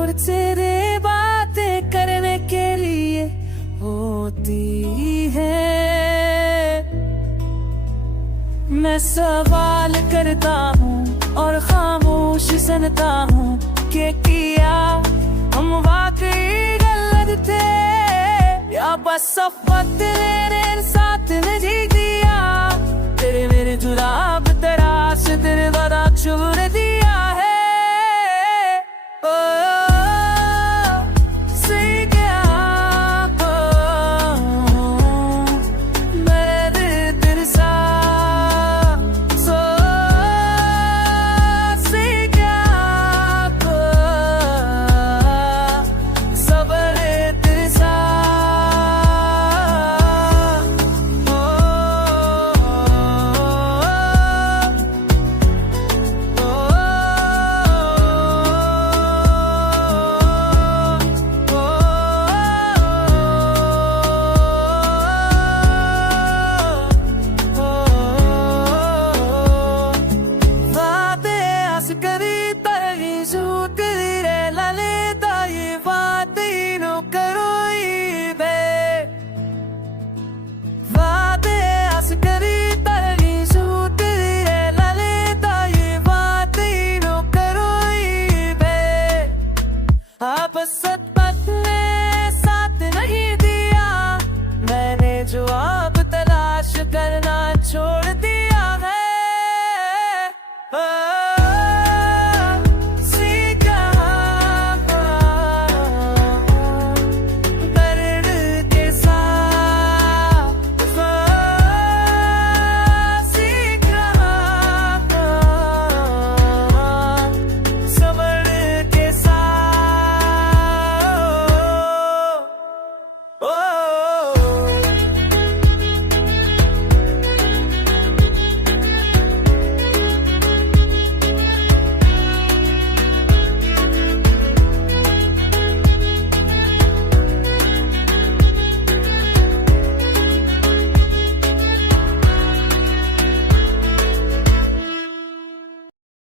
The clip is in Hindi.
और तेरे बातें करने के लिए होती है। मैं सवाल करता हूँ और खामोश सुनता हूँ कि किया हम वाकई गलत थे या बस वक्त तेरे साथ में जी दिया। तेरे मेरे जुदा